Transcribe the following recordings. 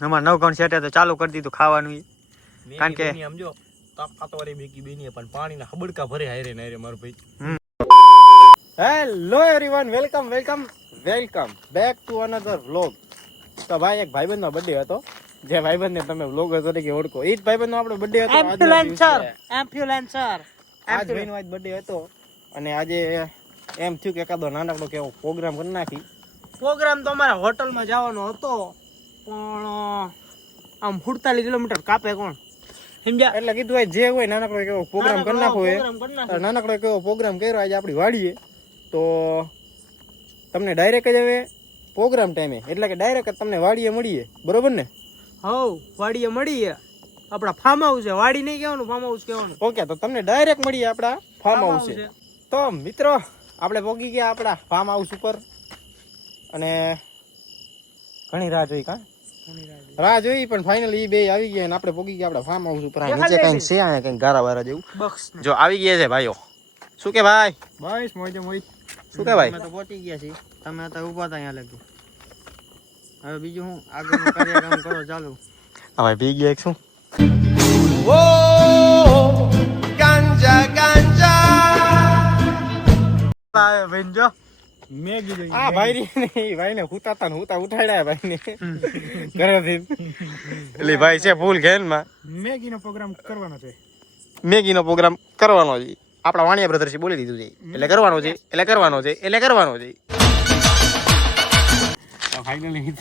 અમારે નવ ગણ સેટે તો ચાલુ કરી દીધું ખાવાનું. કારણ કે- સમજો તાકાતવાળી બેકી બેની પણ પાણીના હબડકા ભરે હારે ને હારે મારો ભાઈ. Hello everyone welcome welcome welcome back to another vlog તો ભાઈ એક ભાઈબંધનો બર્થડે હતો. જે ભાઈબંધને તમે વ્લોગર તરીકે ઓળખો. એ જ ભાઈબંધનો આપણો બર્થડે હતો. એમ્બ્યુલન્સર એમ્બ્યુલન્સર આજ ભાઈનો આજ બર્થડે હતો. અને આજે એમ થયું કે એકાદો નાનકડો કેવો પ્રોગ્રામ કરી નાખી. પ્રોગ્રામ તો અમારા હોટલમાં જવાનો હતો. પણ આમ સુડતાલીસ કિલોમીટર કાપે કોણ? સમજ્યા? એટલે કીધું હોય જે હોય નાનકડો કેવો પ્રોગ્રામ કરી નાખો એ પ્રોગ્રામ કરી નાખો. નાનકડો કેવો પ્રોગ્રામ કર્યો આજે આપણી વાડીએ. તો તમને ડાયરેક્ટ જ હવે પ્રોગ્રામ ટાઈમે એટલે કે ડાયરેક્ટ જ તમને વાડીએ મળીએ. બરોબર ને? હવ વાડીએ મળીએ. આપણા ફાર્મ હાઉસ છે. વાડી નહીં કહેવાનું ફાર્મ હાઉસ કહેવાનું. ઓકે તો તમને ડાયરેક્ટ મળીએ આપણા ફાર્મ હાઉસ હાઉસે તો મિત્રો આપણે પહોંચી ગયા આપણા ફાર્મ હાઉસ ઉપર. અને ઘણી રાહ જોઈ કા? રાહ જોઈ પણ ફાઇનલી બે આવી ગયા અને આપણે પોગી ગયા આપણે ફાર્મ હાઉસ ઉપર. નીચે કઈ છે અહીંયા કઈ ગારા વારા જેવું? જો આવી ગયા છે ભાઈઓ. શું કે ભાઈ? બસ મોજે મોજ. શું કે ભાઈ? અમે તો પહોંચી ગયા છે તમે તો ઊભા હતા અહીંયા લગી. હવે બીજું હું આગળનું કાર્યક્રમ કરો ચાલુ. હવે પી ગયા એક શું? ઓ જોઈ આ ભાઈ રી નહીં ભાઈ ને હુતાતા ને હુતા ઉઠાડ્યા ભાઈ ને ઘરેથી. એટલે ભાઈ છે ફૂલ ઘેનમાં મેગી નો પ્રોગ્રામ કરવાનો છે. મેગી નો પ્રોગ્રામ કરવાનો છે. આપણા વાણિયા બ્રધર્સે બોલી દીધું છે. એટલે કરવાનો છે એટલે કરવાનો છે એટલે કરવાનો છે. ફાઇનલી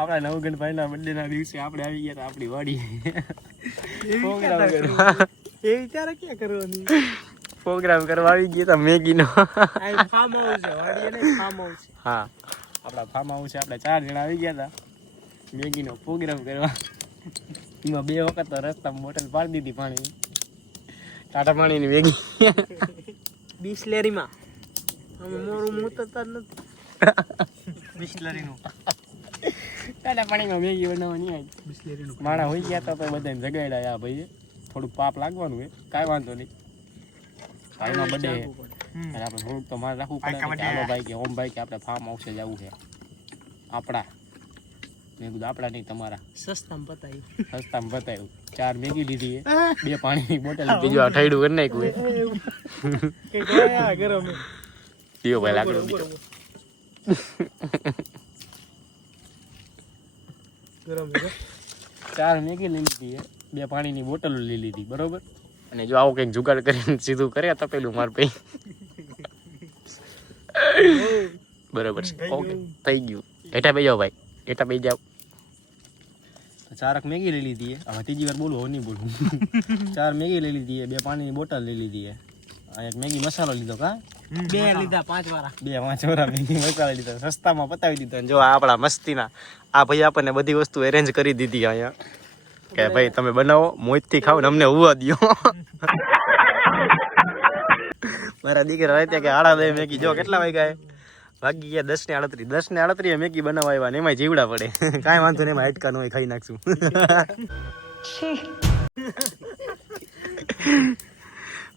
આપણા નવગણ ભાઈ ના બર્થડે ના દિવસે આપણે આવી ગયા હતા આપણી વાડી એ વિચારે ક્યાં કરવાની? પ્રોગ્રામ કરવા આવી ગયા તા મેગી નો ફાર્મ હાઉસ છે વાડીએ ફાર્મ હાઉસ હા. આપણા ફાર્મ હાઉસ આપણે ચાર જણા આવી ગયા હતા. મેગીનો પ્રોગ્રામ કરવા. એમાં બે વખત તો રસ્તામાં બોટલ પાડી દીધી પાણી ટાટા પાણીની મેગી. બિસ્લેરીમાં. મોરું મૂતતા નથી. બિસ્લેરીનું. ટાટા પાણીમાં મેગી બનાવવાની આવી માણા હોઈ ગયા તો બધાને જગાડ્યા આ ભાઈ થોડુંક પાપ લાગવાનું હોય કાંઈ વાંધો નહીં. ભાઈનો બડે અને આપણે થોડુંક તો મારે રાખવું પડે ચાલો ભાઈ કે ઓમ ભાઈ કે આપણે ફાર્મ હાઉસે જવું છે આપણા. મેં કીધું આપણા નહીં તમારા. સસ્તામાં બતાવ્યું. રસ્તામાં બતાવ્યું. ચાર મેગી લીધી બે પાણીની બોટલ બીજું અઠાઈડું કરી નાખ્યું ગરમ. દીવો ભાઈ લાકડો બીજો. ગરમ ચાર મેગી લઈ લીધી બે પાણીની બોટલો લઈ લીધી બરોબર? અને જો આવું કંઈક જુગાડ કરીને સીધું કરે પેલું માર ભાઈ બરોબર છે. ઓકે થઈ ગયું. હેઠા બે જાઓ ભાઈ. હેઠા બે જાઓ. ચારક મેગી લઈ લીધી હવે ત્રીજી વાર બોલવું હવે નહીં બોલું. ચાર મેગી લઈ લીધી બે પાણીની બોટલ લઈ લીધી આ એક મેગી મસાલો લીધો કા? બે લીધા પાંચ વાળા. બે પાંચ વાળા મેગી મસાલા લીધા. સસ્તામાં પતાવી દીધા અને જો આપણા મસ્તીના. આ ભાઈ આપણને બધી વસ્તુ એરેન્જ કરી દીધી અહીંયા. કે ભાઈ તમે બનાવો મોજથી ખાવ ને અમને ઉવા દ્યો. મારા દીકરા રહેતા કે આડા દે મેગી જો કેટલા વાગ્યા વાગી ગયા દસ ને આડત્રીસ દસ ને આડત્રીસ મેગી બનાવવા આવ્યા ને એમાં જીવડા પડે. કાંઈ વાંધો નહીં એમાં હાડકા નો હોય ખાઈ નાખશું.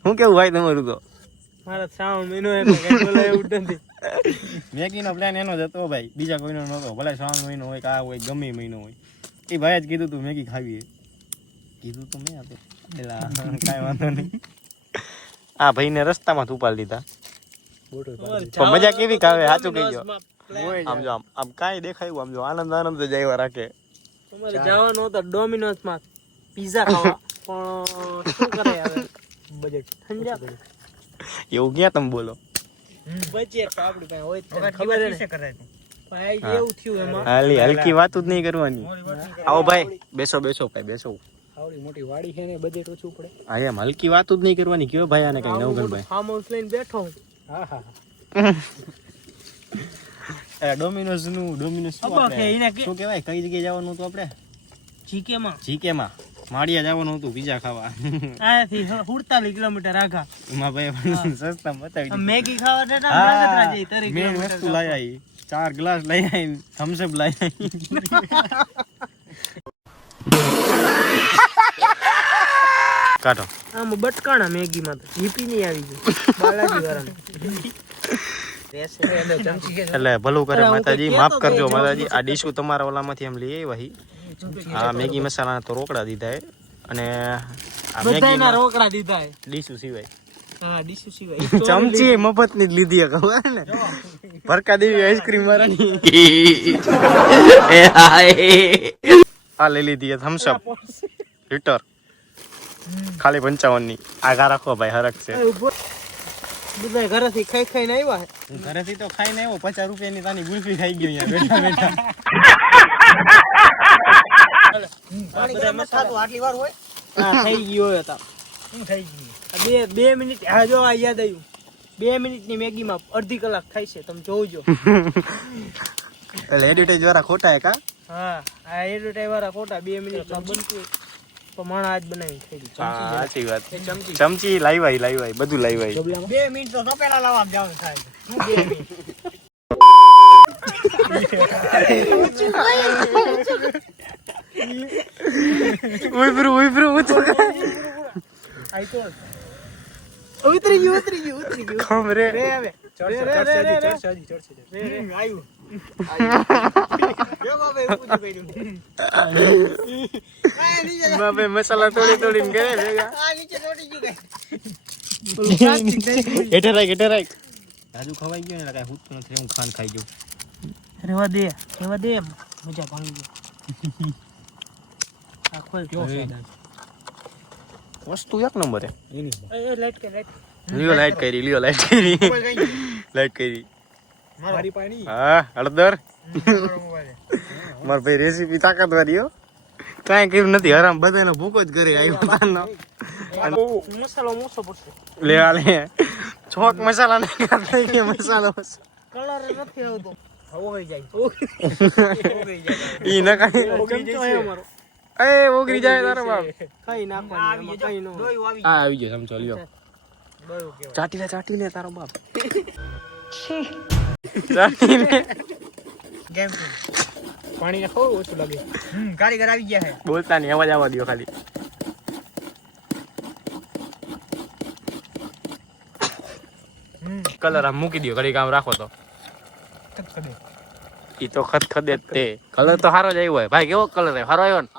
હું કેવું ભાઈ તમારું તો? મારા શ્રાવણ મહિનો એટલે કઈ બોલાય એવું નથી. મેગીનો પ્લાન એનો જ હતો ભાઈ. બીજા કોઈનો નહોતો. ભલે શ્રાવણ મહિનો હોય કે આ હોય ગમે એ મહિનો હોય. એ ભાઈ જ કીધું તું મેગી ખાવી કીધું તું મેં આપે. પેલા કાંઈ વાંધો નહીં. આ ભાઈને રસ્તામાં જ ઉપાડી દીધા. પણ મજા કેવી કાવે? સાચું કહી ગયો આમ જો આમ આમ કાંઈ દેખાયું આમ જો આનંદ આનંદ જ આવ્યા રાખે. તમારે જવાનું હતું ડોમિનોઝમાં. પીઝા ખાવા. પણ શું કરે હવે? બજેટ સમજ્યા એવું ક્યાં તમે બોલો? બજેટ આપણી પાસે હોય ખબર છે ને? ભાઈ એવું થયું એમાં. હાલી હલકી વાત જ નહીં કરવાની. આવો ભાઈ બેસો બેસો ભાઈ બેસો. આવડી મોટી વાડી છે ને બજેટ ઓછું પડે. હા એમ હલકી વાતું જ નહીં કરવાની. કયો ભાઈ આને કઈ નવગણ ભાઈ? ફાર્મ હાઉસ લઈને બેઠો હું. ડોમિનોઝ નું ડોમિનોઝ શું આપણે- એને શું કહેવાય? કઈ જગ્યાએ જવાનું હતું આપણે? જીકે માં જીકે માં માળિયા જવાનું હતું પીઝા ખાવા. આયાથી સુડતાલીસ કિલોમીટર આઘા. એમાં ભાઈ પણ સસ્તા બતાવી મેગી ખાવા જતા હા, જઈ તરી મેં વસ્તુ લઈ આવી ચાર ગ્લાસ લઈ આવી થમ્સ અપ લઈ આવી કાઢો. આમ બટકાણા મેગી માં તો જીપી ની આવી ગઈ. બાલાજી વાળા આવી એટલે ભલું કરે માતાજી માફ કરજો માતાજી. આ ડીશું તમારા ઓલામાંથી એમ લઈ આવ્યા હી આ મેગી મસાલા તો રોકડા દીધા હે અને બધાના રોકડા દીધા હે. સિવાય. હા ડીશુ સિવાય. ચમચી મફતની જ લીધી ખબર ને? ભરકા દેવી આઈસ્ક્રીમ વાળાની. આ લઈ લીધી થમ્સ અપ લીટર ખાલી પંચાવનની આગા રાખો ભાઈ હરક છે. બધા ઘરેથી ખાઈ ખાઈને આવ્યા હે. ઘરેથી તો ખાઈને આવ્યો પચાસ રૂપિયાની તાની ગુલ્ફી ખાઈ ગયો અહીંયા બેઠા બેઠા. આટલી વાર હોય? હા થઈ ગયો હતા બે બે મિનિટ હા જો આ યાદ આવ્યું. બે મિનિટની મેગીમાં અડધી કલાક થાય છે તમે જોજો. એટલે એડિટેજ વાળા ખોટા હે કા? હા આ એડવર્ટાઈઝ વાળા ખોટા બે મિનિટમાં બનતું માણસ આજ બનાવી થઈ દીધું. સાચી વાત. ચમચી. ચમચી લાવી લાવી બધું લાવી બે મિનિટ તો સપેલા લાવવા જાવ સાહેબ બે મિનિટ. ઉભરું ઉભરું ઉતર આઈ તો ઉતરી ગયું ઉતરી ગયું ઉતરી ગયું. ખમ રે. રે હવે રે, રે, રે, રે, રે. રે, રે, આવ્યું. બાપા, મસાલા તોડી તોડીને કરે ભેગા. ગયું. હેઠે રાખ હેઠે રાખ. રાજુ ખવાઈ ગયો ને કાંઈ હૂતું નથી હું ખાન ખાઈ ગયો. રેવા દે રેવા દે મજા ભાંગી ગઈ. આ ખોલ વસ્તુ એક નંબર. હે એ એ લાઈટ કે લાઈટ લિયો લાઈટ કરી લિયો લાઈટ કરી. લાઈટ કરી. મારી. પાણી. હા હળદર. માર ભાઈ રેસીપી તાકાતવારી હો. કાંઈ કર્યું નથી હરામ બધાને ભૂકો જ કરે આવ્યો તાનો મસાલો મૂસો પડશે. લે આ લે. ચોક મસાલા નહીં ખાતા કે મસાલો કલર નથી આવતો. ઈ ન કાંઈ ચમચો હે અમારો. એ ઓગરી જાય તારો બાપ. કઈ નાખવાનું એમાં કઈ નો આ આવી. ગયો સમજો લ્યો. ચાટી લે ચાટી લે તારો બાપ. બોલતા નહીં, અવાજ આવવા દો ખાલી. કલર આમ મૂકી દો ઘડીક આમ રાખો તો. ઈ તો ખત ખદે તે. કલર તો સારો જ આવ્યો હોય. ભાઈ, કેવો કલર આવ્યો? સારો આવ્યો ને?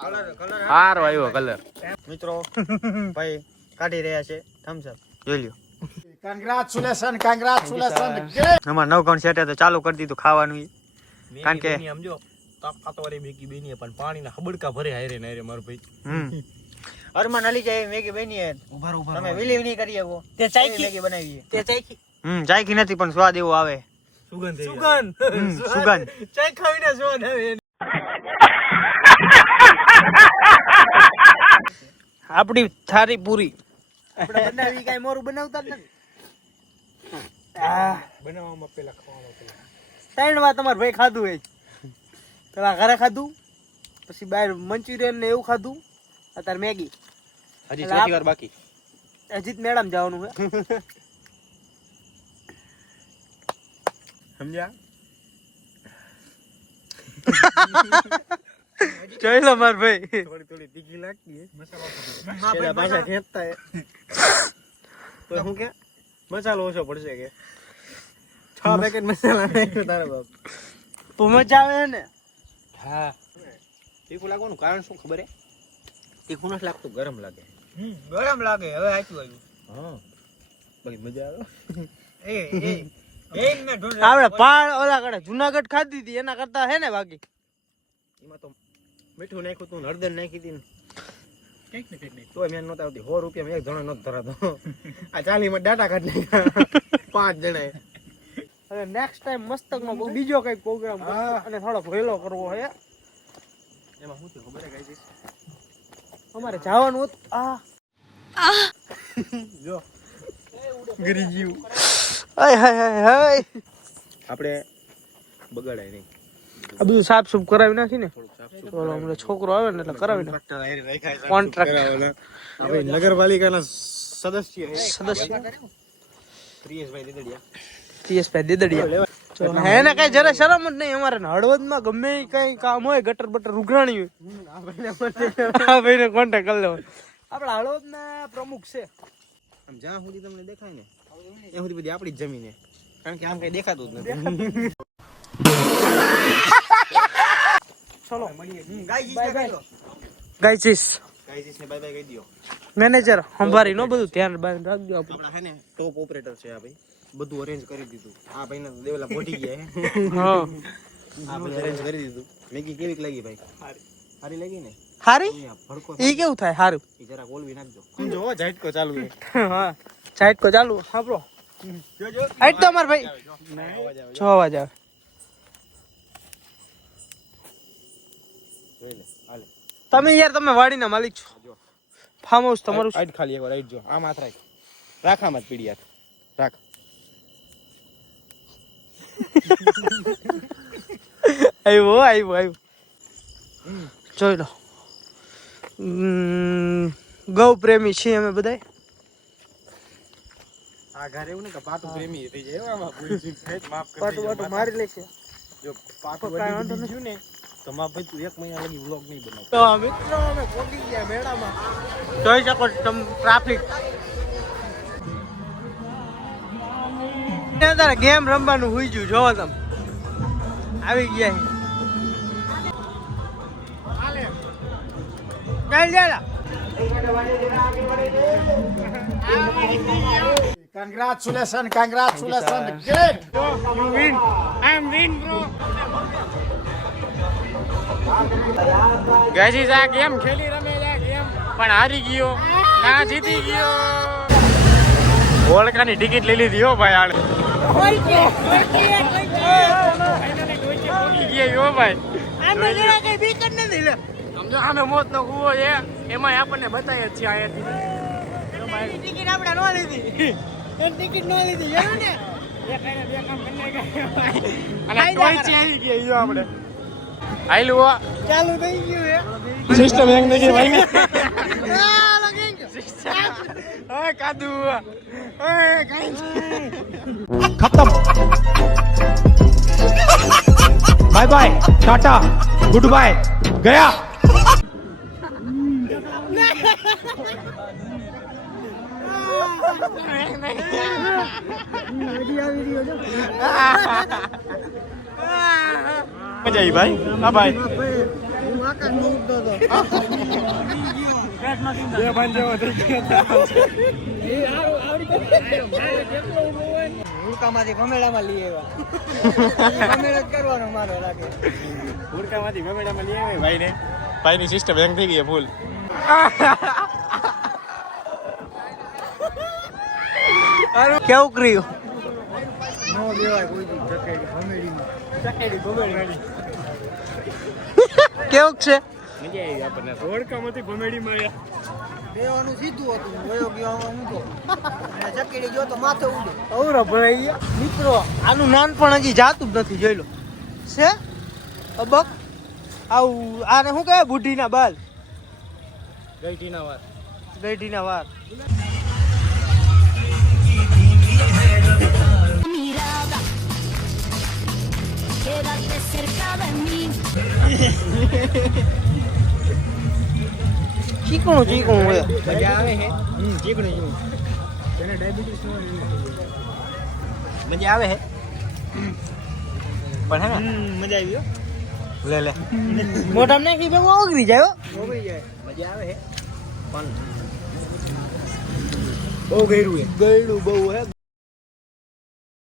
સારો આવ્યો કલર મિત્રો, ભાઈ કાઢી રહ્યા છે. થમ્સ અપ જોઈ લ્યો. કોંગ્રેચ્યુલેશન કોંગ્રેચ્યુલેશન અમાર નવ ગણ સેટે તો ચાલુ કરી દીધું ખાવાનું ઈ. કારણ કે- સમજો તાપ ખાતો વાળી મેગી બેની પણ પાણીના હબડકા ભરે હારે ને હારે મારો ભાઈ. અરમાન અલી જાય મેગી બેની હે. ઊભા ઊભા તમે વિલીવ નહીં કરી શકો. તે ચાઈકી મેગી બનાવી તે ચાઈકી હમ ચાઈકી નથી પણ સ્વાદ એવો આવે. સુગંધ સુગંધ. સુગંધ. ચાખાવીને સ્વાદ આવે આપડી થારી પૂરી. આપણે બનાવી કઈ મોરું બનાવતા જ નથી. બનાવવામાં પેલા ખાવામાં પેલા. ત્રણ વાર તમારા ભાઈ ખાધું એ પેલા ઘરે ખાધું પછી બહાર મંચુરિયન ને એવું ખાધું અત્યારે મેગી. હજી ચોથી વાર બાકી. અજીત મેડમ જવાનું છે. સમજ્યા? જોઈ લો માર ભાઈ. થોડી થોડી તીખી લાગતી હે. મસાલા પાછા ખેંચતા હે. તો શું કે? મસાલો ઓછો પડશે કે? છ પેકેટ મસાલા નાખ્યો તારા બાપ. તો મજા આવે ને? હા. તીખું લાગવાનું કારણ શું ખબર હે? તીખું નથી લાગતું ગરમ લાગે. ગરમ લાગે હવે આચું આવ્યું. હા. બાકી મજા આવે. એ એ એ. મેં ઢોળ આપણે પાળ ઓલા કડે જુનાગઢ ખાધી હતી એના કરતા હે ને બાકી? એમાં તો મીઠું નાખ્યું તું હળદર નાખી હતી ને. કંઈક ને કંઈક નહીં. તોય મેં નહોતા આવતી. સો રૂપિયા એક જણો નતો ધરાતો. આ ચાલી માં ડાટા કાઢ નાખ્યા. પાંચ જણા હવે નેક્સ્ટ ટાઈમ મસ્તક નો બીજો કંઈક પ્રોગ્રામ અને થોડો ભેલો કરવો હે. એમાં શું થયું ખબર કઈ અમારે જવાનું આ. જો. ગરી ગયું હાય હાય હાય હાય. આપણે બગાડાય નહીં. આ બધું સાફ સુફ કરાવી નાખી ને બોલો હમણાં છોકરો આવે ને એટલે કરાવી નાખ. કોન્ટ્રાક્ટ હવે નગરપાલિકાના સદસ્ય હે. સદસ્ય. પ્રિયેશભાઈ દેદડિયા. પીએસભાઈ દેદડિયા. એને કઈ જરા શરમ જ નહીં. અમારે હળવદમાં ગમે કઈ કામ હોય ગટર બટર ઉઘરાણી હોય. આ ભાઈને કોન્ટેક્ટ કરી લેવો આપણા હળવદના પ્રમુખ છે. આમ જ્યાં સુધી તમને દેખાય ને ત્યાં સુધી બધી આપણી જ જમીન કારણ કે આમ કઈ દેખાતું જ નથી. ચલો હમ, ગાય Bye, bye. જીસ ગાય ચીસ ગાય જીસ ને બાય બાય કહી દ્યો. મેનેજર સંભારી નો બધું ધ્યાન બાંધ રાખજો આપણે. હે ને ટોપ ઓપરેટર છે આ ભાઈ. બધું અરેન્જ કરી દીધું. આ ભાઈને તો દેવલા પોટી ગયા હે. હા. આ ભાઈ અરેન્જ કરી દીધું. મેગી કેવી લાગી ભાઈ? સારી લાગી ને? હારી? ભડકો ઈ કેવું થાય? હારું. ઈ જરા ઓલવી નાખજો. સમજો હો ઝાટકો ચાલુ હા. સાઈડ કો ચાલુ. સાંભળો. જોજો. હાઈટ તો અમાર ભાઈ. છ અવાજ આવે જોઈ લે હાલે તમે યાર તમે વાડીના માલિક છો. ફાર્મ હાઉસ તમારું. આઈટ ખાલી એકવાર આઈટ જો આમ હાથ રાખ. રાખ આમ જ પીડી યાર રાખ. આવ્યો આવ્યો આવ્યો જોઈ લો. ગૌ પ્રેમી છીએ અમે બધા આ ઘરે એવું ને કે પાટું પ્રેમી થઈ જાય. આમાં ભૂલ માફ કરી પાટું. પાટું મારી લેશે જો પાટો કાંઈ વાંધો ગયું ને તો ભાઈ તું એક મહિના લગી વ્લોગ નહીં બનાવ. તો મિત્રો અમે પહોંચી ગયા મેળામાં. જોઈ શકો તમે ટ્રાફિક તારે ગેમ રમવાનું હુઈ ગયું જોવો તમે. આવી ગયા Congratulations, congratulations, great. You win. I am win, bro. Guys જા ગેમ ખેલી રમે જા ગેમ. પણ હારી ગયો. ના જીતી ગયો. ઓળખાની ટિકિટ લઈ લીધી હો ભાઈ છે. એમાં આપણને બતાવીએ જ છે અહીંયાથી ટિકિટ આપણે નો લીધી. ટિકિટ નો લીધી ને. અને ટોયચે આવી ગયા ઈયો આપણે? Hej, Lua. Ja, Lua, det er her. Vi ses der med, ikke det ringe. Ja, Lua, det Bye bye. Tata. Goodbye. Gaya. Video. મજા આવી ભાઈ? હા ભાઈ. હુડકામાંથી ભમેડામાં લઈ આવ્યા. ભમેડો જ કરવાનો મારો લાગે. હુડકામાંથી ગમેડામાં લઈ આવે ભાઈ ને ભાઈ ની સિસ્ટમ હેંગ થઈ ગઈ ફૂલ કેવું કર્યું? કેવું છે મજા આવી છે? હુડકામાંથી ભમેડી માં બેવાનું સીધું હતું. વયો ગયો ઊંધો અને ચકેડી ગયો તો માથે અવરો ભરાઈ મિત્રો આનું નાનપણ હજી જાતું જ નથી જોઈ લો. છે? અબક. આવું આને શું કહેવાય? બુઢીના બાલ. ગઈ વાર વાત વાર Quédate cerca de mí. ચીકણું ચીકણું હોય મજા આવે હે હમ ચીકણું જેવું તેને ડાયાબિટીસ નો મજા આવે હે પણ હે ને મજા આવી ગયો લે લે મોઢામાં નાખી ભેગું ઓગરી જાય હો મજા આવે હે પણ બહુ ગયરું હે ગયડું બહુ હે